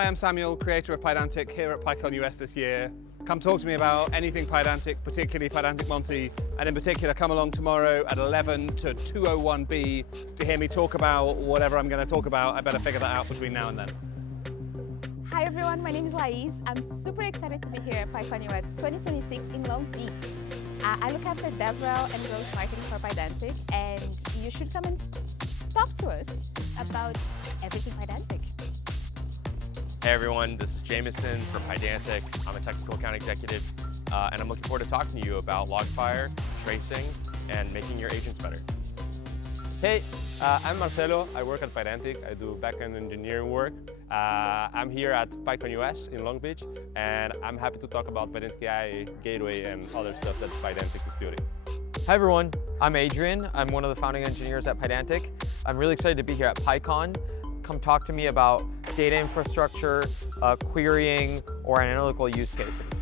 Hi, I'm Samuel, creator of Pydantic here at PyCon US this year. Come talk to me about anything Pydantic, particularly Pydantic Monty, and in particular come along tomorrow at 11 to 2:01B to hear me talk about whatever I'm going to talk about. I better figure that out between now and then. Hi everyone, my name is Lais. I'm super excited to be here at PyCon US 2026 in Long Beach. I look after DevRel and Growth Marketing for Pydantic, and you should come and talk to us about everything Pydantic. Hey everyone, this is Jameson from Pydantic. I'm a technical account executive, and I'm looking forward to talking to you about Logfire, tracing, and making your agents better. Hey, I'm Marcelo. I work at Pydantic. I do backend engineering work. I'm here at PyCon US in Long Beach, and I'm happy to talk about Pydantic AI, Gateway, and other stuff that Pydantic is building. Hi everyone, I'm Adrian. I'm one of the founding engineers at Pydantic. I'm really excited to be here at PyCon. Come talk to me about data infrastructure, querying, or analytical use cases.